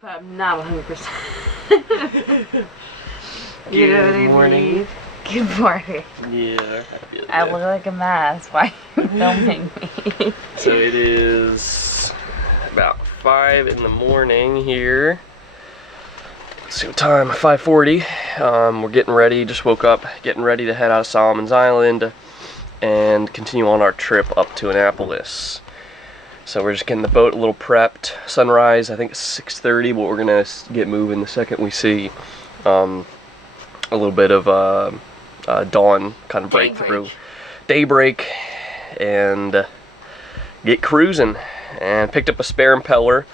But I'm not 100%. You know what I mean? Good morning. Yeah. I look like a mess. Why are you filming me? So it is about 5 in the morning here. Let's see what time, 5:40. We're getting ready, just woke up, getting ready to head out of Solomon's Island and continue on our trip up to Annapolis. So we're just getting the boat a little prepped. Sunrise, I think it's 6:30, but we're gonna get moving the second we see a little bit of dawn kind of breakthrough. Daybreak, and get cruising. And picked up a spare impeller,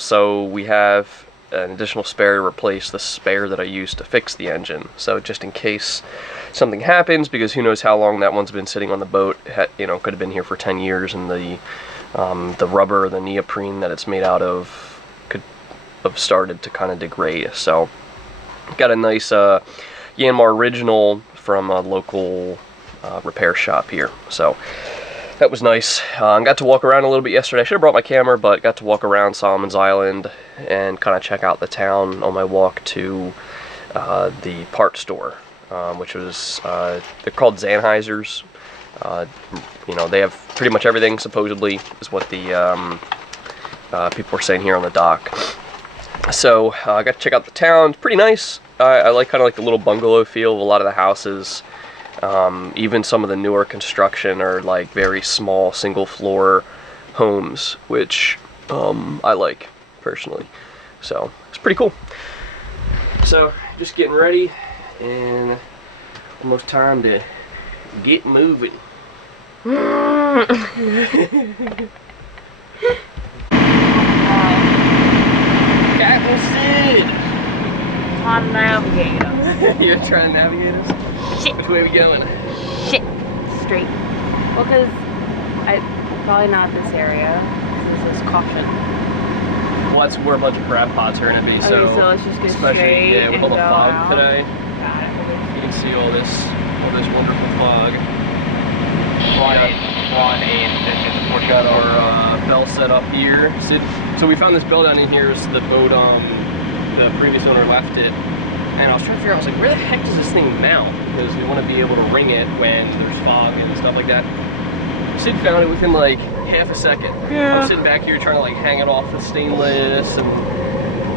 so we have an additional spare to replace the spare that I used to fix the engine. So just in case something happens, because who knows how long that one's been sitting on the boat. You know, could have been here for 10 years, and the rubber, the neoprene that it's made out of could have started to kind of degrade. So got a nice Yanmar original from a local repair shop here. So that was nice. Got to walk around a little bit yesterday. I should have brought my camera, but got to walk around Solomon's Island and kind of check out the town on my walk to the part store, which was, they're called Sennheiser's. You know, they have pretty much everything, supposedly, is what the people were saying here on the dock. So I got to check out the town. It's pretty nice. I like kind of like the little bungalow feel of a lot of the houses. Even some of the newer construction are like very small single floor homes, which I like personally. So it's pretty cool. So just getting ready and almost time to get moving. Captain Sid! Trying to navigate us. You're trying to navigate us? Shit. Which way are we going? Shit. Straight. Well, because probably not this area. This is caution. Well, that's where a bunch of crab pots are going to be. Okay, so let's just go especially, straight yeah, with all the and go fog out. today. Got it. You can see all this wonderful fog. We got our bell set up here. So we found this bell down in here. Is the boat, the previous owner left it. And I was trying to figure out, I was like, where the heck does this thing mount? Because we want to be able to ring it when there's fog and stuff like that. Sid found it within like half a second. Yeah. I'm sitting back here trying to like hang it off the stainless and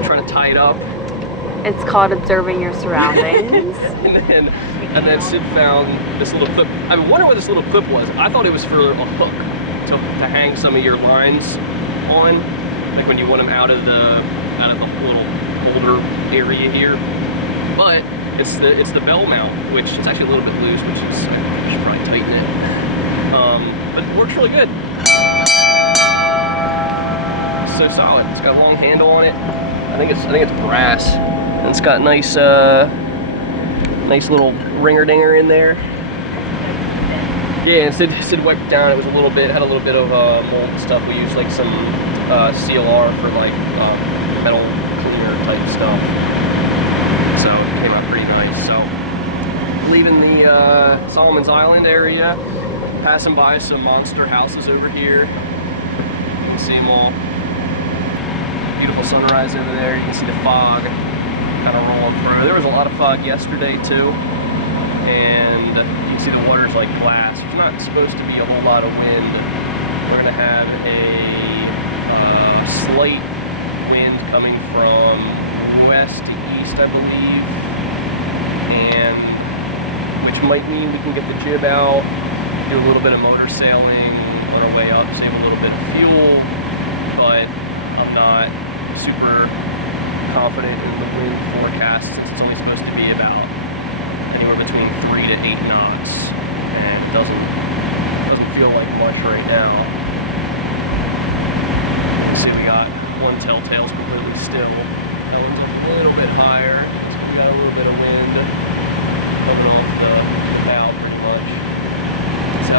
trying to tie it up. It's called observing your surroundings. and then Sid found this little clip. I wonder what this little clip was. I thought it was for a hook to hang some of your lines on, like when you want them out of the little holder area here. But it's the bell mount, which is actually a little bit loose, which is, I should probably tighten it. But it works really good. So solid. It's got a long handle on it. I think it's brass, and it's got nice little ringer dinger in there. Yeah, and Sid wiped it down. It was had a little bit of mold and stuff. We used like some CLR for like metal cleaner type stuff. So it came out pretty nice. So leaving the Solomon's Island area, passing by some monster houses over here. You can see them all. Beautiful sunrise over there. You can see the fog kind of rolling through. There was a lot of fog yesterday too, and you can see the water's like glass. There's not supposed to be a whole lot of wind. We're going to have a slight wind coming from west to east, I believe, and which might mean we can get the jib out, do a little bit of motor sailing on our way up, save a little bit of fuel, but I'm not super confident in the wind forecast since it's only supposed to be about anywhere between 3 to 8 knots, and it doesn't feel like much right now. See, we got one telltale's completely still. That one's a little bit higher. So we got a little bit of wind coming off the bow pretty much. So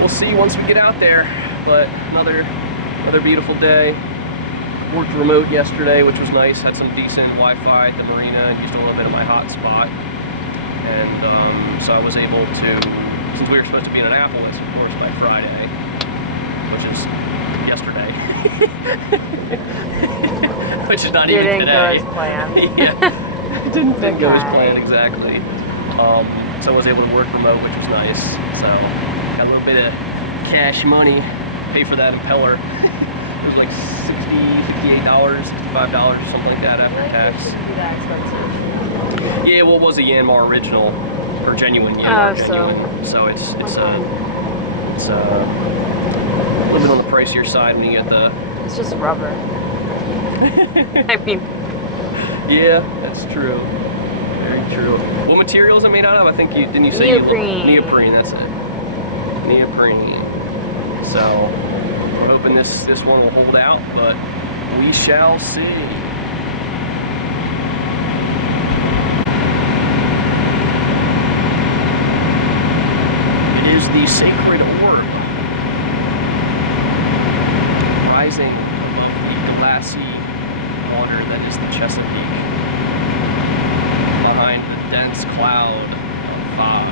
we'll see once we get out there. But another beautiful day. Worked remote yesterday, which was nice. Had some decent Wi-Fi at the marina. Used a little bit of my hotspot, and so I was able to, since we were supposed to be in Annapolis, of course, by Friday, which is yesterday. which is not even Didn't today. go as planned. Yeah, didn't go as Okay. planned exactly. So I was able to work remote, which was nice. So got a little bit of cash money, pay for that impeller. It was like $68, $65 or something like that after tax. It shouldn't be that expensive. Yeah, well, it was a Yanmar original or genuine Yanmar Oh, genuine. So it's a little bit on the pricier side when you get the. It's just rubber. I mean, Yeah, that's true. Very true. What material is it made out of? I think you didn't you say neoprene. Neoprene. That's it. Neoprene. So I'm hoping this one will hold out, but we shall see. It is the sacred orb rising above the glassy water that is the Chesapeake, behind the dense cloud of fog.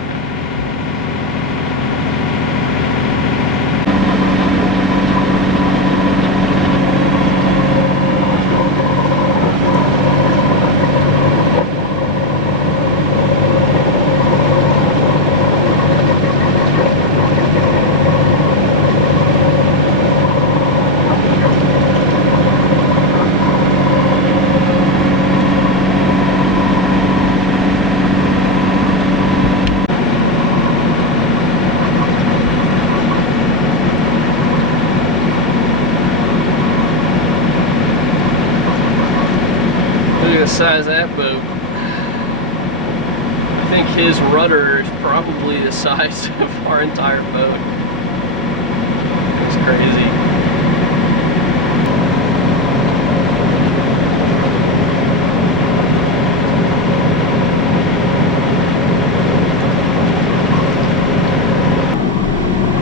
Look at the size of that boat. I think his rudder is probably the size of our entire boat. It's crazy.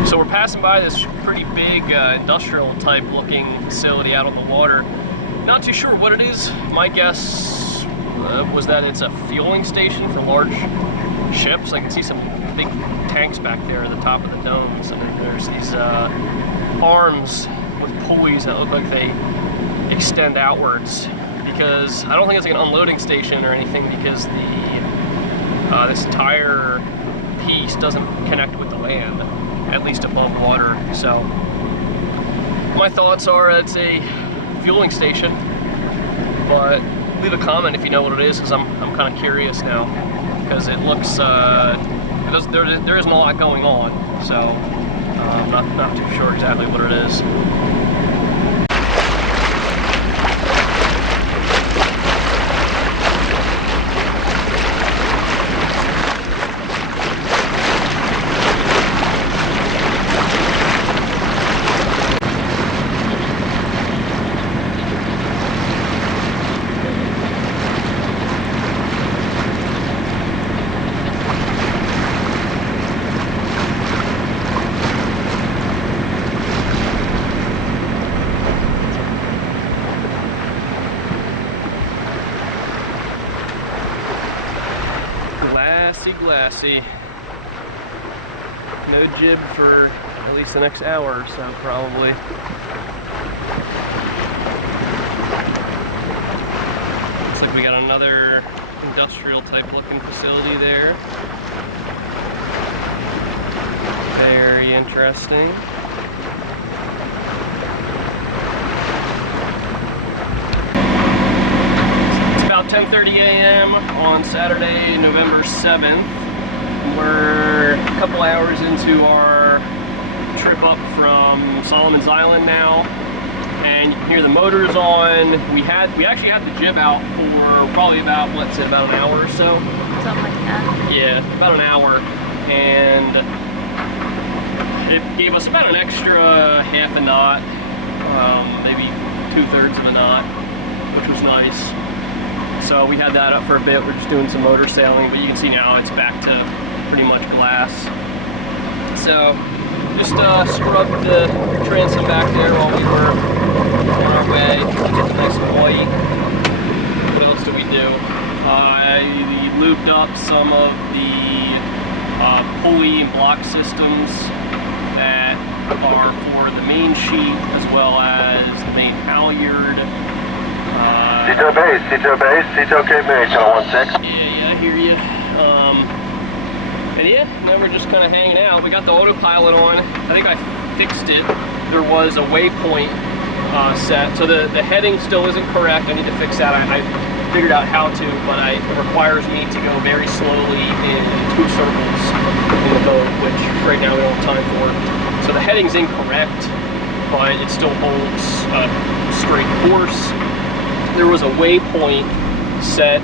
So we're passing by this pretty big industrial type looking facility out on the water. Not too sure what it is. My guess was that it's a fueling station for large ships. I can see some big tanks back there at the top of the domes, and then there's these arms with pulleys that look like they extend outwards. Because I don't think it's like an unloading station or anything, because the this entire piece doesn't connect with the land, at least above water. So my thoughts are it's a fueling station, but leave a comment if you know what it is, because I'm kind of curious now, because it looks there isn't a lot going on, so I'm not too sure exactly what it is. Glassy. No jib for at least the next hour or so, probably. Looks like we got another industrial type looking facility there. Very interesting. About 10:30 a.m. on Saturday, November 7th. We're a couple hours into our trip up from Solomon's Island now, and you can hear the motors on. We actually had the jib out for probably about about an hour or so. something like that. Yeah, about an hour, and it gave us about an extra half a knot, maybe 2/3 of a knot, which was nice. So we had that up for a bit. We're just doing some motor sailing, but you can see now it's back to pretty much glass. So just scrubbed the transom back there while we were on our way to get the nice and white. What else did we do? I lubed up some of the pulley and block systems that are for the main sheet, as well as the main halyard. Seto Cape May, channel 16. Yeah, I hear you. And yeah, now we're just kind of hanging out. We got the autopilot on. I think I fixed it. There was a waypoint set, so the heading still isn't correct. I need to fix that. I figured out how to, but it requires me to go very slowly in 2 circles in the boat, which right now we don't have time for. So the heading's incorrect, but it still holds a straight course. There was a waypoint set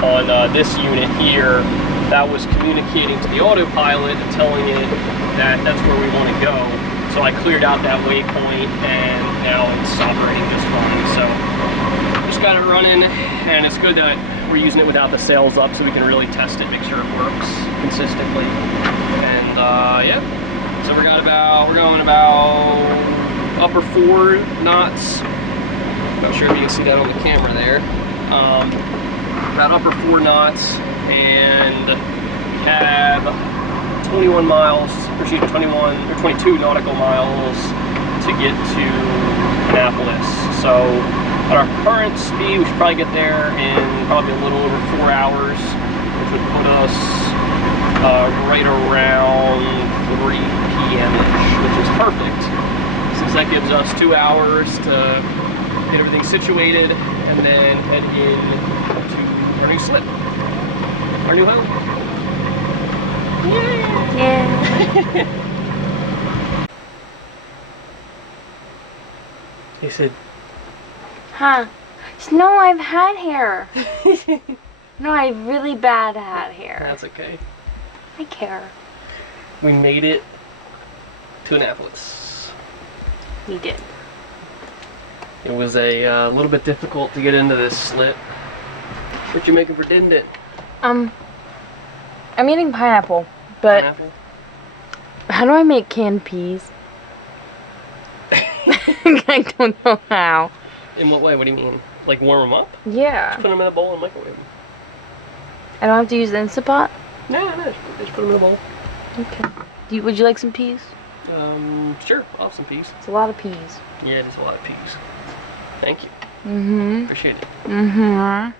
on this unit here that was communicating to the autopilot and telling it that that's where we want to go. So I cleared out that waypoint and now it's operating just fine. So just got it running, and it's good that we're using it without the sails up so we can really test it, make sure it works consistently. And yeah, so we're going about upper 4 knots. Not sure if you can see that on the camera there. About upper 4 knots, and have 21 miles, or excuse me, 22 nautical miles to get to Annapolis. So at our current speed, we should probably get there in probably a little over 4 hours, which would put us right around 3 p.m.-ish, which is perfect, since that gives us 2 hours to get everything situated and then head in to our new slip, our new home. Yeah. He said, Huh. No, I've had hair. No, I have really bad hat hair. that's okay. I care. We made it to Annapolis. You did. It was a little bit difficult to get into this slip. What you making for dinner? I'm eating pineapple, but Pineapple? how do I make canned peas? I don't know how. In what way? What do you mean? Like warm them up? Yeah. Just put them in a bowl and microwave them. I don't have to use the Instant Pot? No, just put them in a bowl. Okay. Would you like some peas? Sure. I'll have some peas. It's a lot of peas. Yeah, it is a lot of peas. Thank you. Mm-hmm. Appreciate it. Mm-hmm.